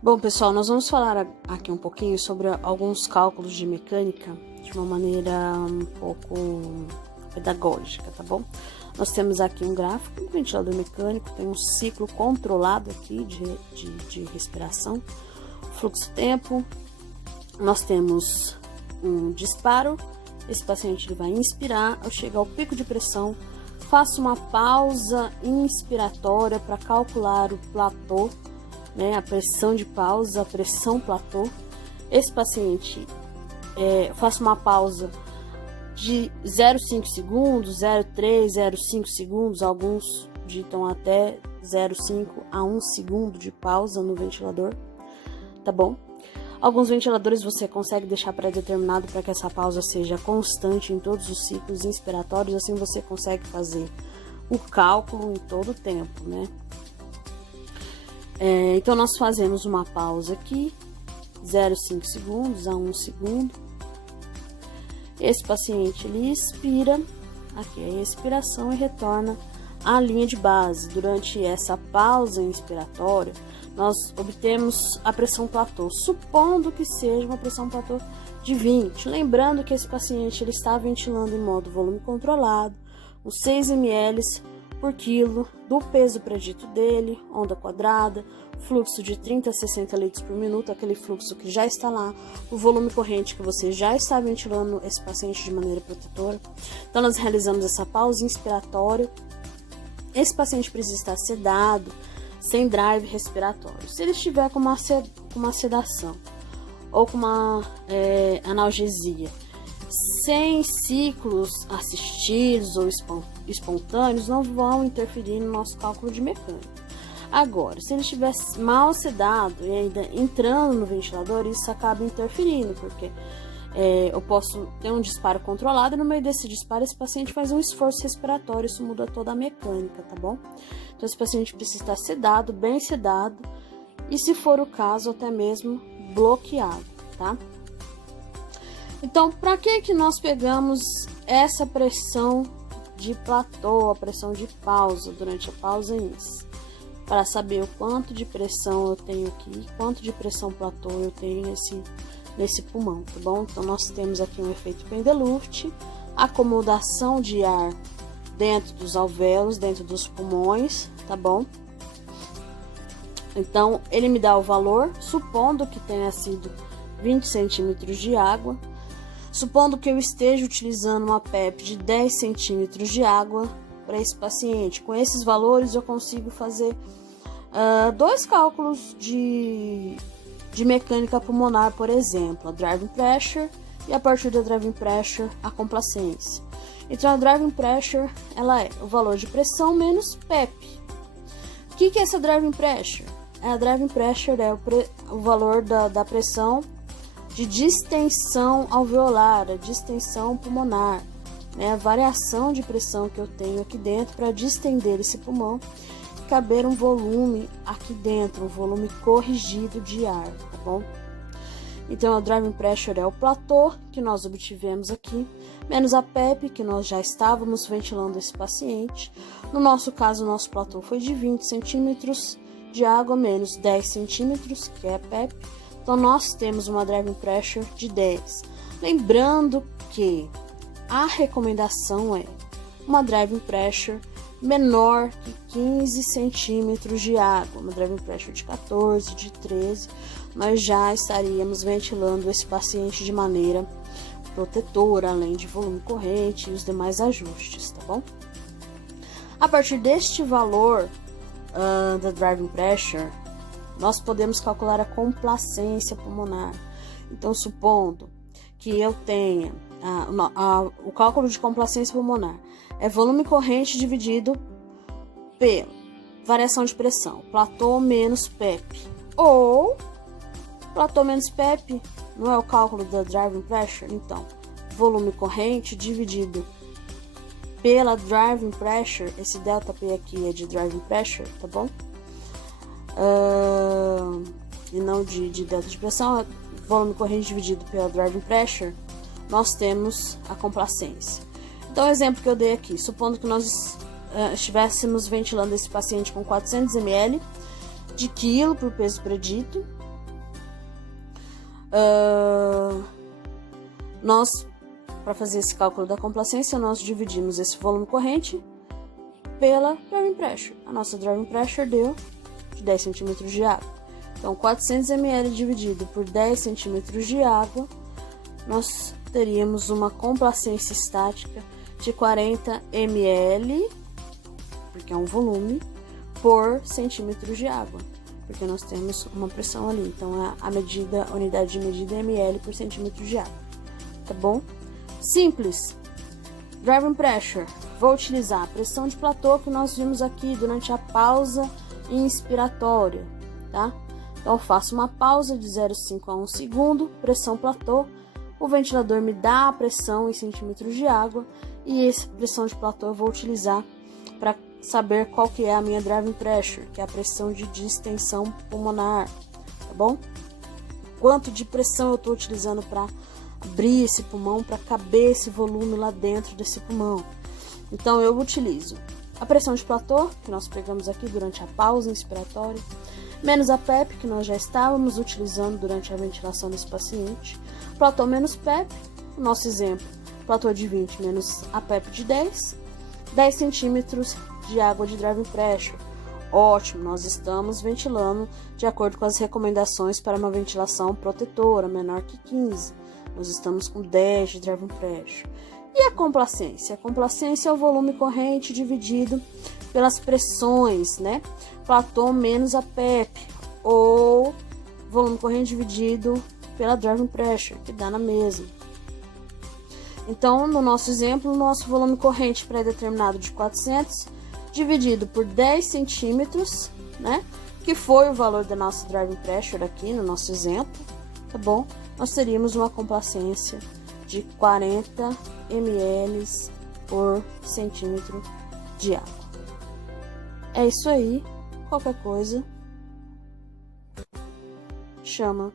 Bom, pessoal, nós vamos falar aqui um pouquinho sobre alguns cálculos de mecânica de uma maneira um pouco pedagógica, tá bom? Nós temos aqui um gráfico do ventilador mecânico, tem um ciclo controlado aqui de respiração, fluxo-tempo. Nós temos um disparo, esse paciente ele vai inspirar, ao chegar ao pico de pressão, faça uma pausa inspiratória para calcular o platô, né, a pressão de pausa, a pressão platô. Esse paciente faça uma pausa de 0,5 segundos, 0,3, 0,5 segundos, alguns ditam até 0,5 a 1 segundo de pausa no ventilador, tá bom? Alguns ventiladores você consegue deixar pré-determinado para que essa pausa seja constante em todos os ciclos inspiratórios, assim você consegue fazer o cálculo em todo o tempo, né? Então, nós fazemos uma pausa aqui, 0,5 segundos a 1 segundo. Esse paciente, ele expira, aqui é a expiração, e retorna à linha de base. Durante essa pausa inspiratória, nós obtemos a pressão platô, supondo que seja uma pressão platô de 20. Lembrando que esse paciente ele está ventilando em modo volume controlado, os 6 ml por quilo do peso predito dele, onda quadrada, fluxo de 30 a 60 litros por minuto, aquele fluxo que já está lá, o volume corrente que você já está ventilando esse paciente de maneira protetora. Então, nós realizamos essa pausa inspiratória. Esse paciente precisa estar sedado, sem drive respiratório. Se ele estiver com uma sedação ou com uma analgesia, sem ciclos assistidos ou espontâneos, não vão interferir no nosso cálculo de mecânica. Agora, se ele estiver mal sedado e ainda entrando no ventilador, isso acaba interferindo, porque eu posso ter um disparo controlado e no meio desse disparo esse paciente faz um esforço respiratório, isso muda toda a mecânica, tá bom? Então, esse paciente precisa estar sedado, bem sedado e, se for o caso, até mesmo bloqueado, tá? Então, para que nós pegamos essa pressão de platô, a pressão de pausa durante a pausa ins? Para saber o quanto de pressão eu tenho aqui, quanto de pressão platô eu tenho nesse pulmão, tá bom? Então, nós temos aqui um efeito Pendeluft, acomodação de ar dentro dos alvéolos, dentro dos pulmões, tá bom? Então, ele me dá o valor, supondo que tenha sido 20 centímetros de água. Supondo que eu esteja utilizando uma PEP de 10 centímetros de água para esse paciente. Com esses valores eu consigo fazer dois cálculos de mecânica pulmonar, por exemplo, a driving pressure e a partir da driving pressure a complacência. Então a driving pressure ela é o valor de pressão menos PEP. O que é essa driving pressure? A driving pressure é o valor da pressão de distensão alveolar, a distensão pulmonar, né? A variação de pressão que eu tenho aqui dentro para distender esse pulmão e caber um volume aqui dentro, um volume corrigido de ar, tá bom? Então, a driving pressure é o platô que nós obtivemos aqui, menos a PEP, que nós já estávamos ventilando esse paciente. No nosso caso, o nosso platô foi de 20 centímetros de água, menos 10 centímetros, que é a PEP. Então, nós temos uma driving pressure de 10. Lembrando que a recomendação é uma driving pressure menor que 15 centímetros de água. Uma driving pressure de 14, de 13, nós já estaríamos ventilando esse paciente de maneira protetora, além de volume corrente e os demais ajustes, tá bom? A partir deste valor da driving pressure, nós podemos calcular a complacência pulmonar. Então, supondo que eu tenha o cálculo de complacência pulmonar é volume corrente dividido pela variação de pressão, platô menos PEP, ou platô menos PEP não é o cálculo da driving pressure, então volume corrente dividido pela driving pressure, esse ΔP aqui é de driving pressure, tá bom? E não de delta de pressão, volume corrente dividido pela driving pressure, nós temos a complacência. Então, o exemplo que eu dei aqui, supondo que nós estivéssemos ventilando esse paciente com 400 ml de quilo por peso predito, Nós, para fazer esse cálculo da complacência, nós dividimos esse volume corrente pela driving pressure. A nossa driving pressure deu de 10 centímetros de água. Então, 400 ml dividido por 10 centímetros de água, nós teríamos uma complacência estática de 40 ml, porque é um volume, por centímetro de água, porque nós temos uma pressão ali. Então, a unidade de medida é ml por centímetro de água, tá bom? Simples. Driving pressure. Vou utilizar a pressão de platô que nós vimos aqui durante a pausa inspiratória, tá? Então, eu faço uma pausa de 0,5 a 1 segundo, pressão platô. O ventilador me dá a pressão em centímetros de água e essa pressão de platô eu vou utilizar para saber qual que é a minha driving pressure, que é a pressão de distensão pulmonar, tá bom? Quanto de pressão eu estou utilizando para abrir esse pulmão, para caber esse volume lá dentro desse pulmão. Então, eu utilizo a pressão de platô, que nós pegamos aqui durante a pausa inspiratória, menos a PEP, que nós já estávamos utilizando durante a ventilação desse paciente, platô menos PEP, o nosso exemplo, platô de 20 menos a PEP de 10 centímetros de água de driving pressure. Ótimo, nós estamos ventilando de acordo com as recomendações para uma ventilação protetora, menor que 15. Nós estamos com 10 de driving pressure. E a complacência? A complacência é o volume corrente dividido pelas pressões, né? Platô menos a PEP, ou volume corrente dividido pela driving pressure, que dá na mesma. Então, no nosso exemplo, o nosso volume corrente pré-determinado de 400, dividido por 10 centímetros, né? Que foi o valor da nossa driving pressure aqui no nosso exemplo, tá bom? Nós teríamos uma complacência de 40 ml por centímetro de água. É isso aí. Qualquer coisa, chama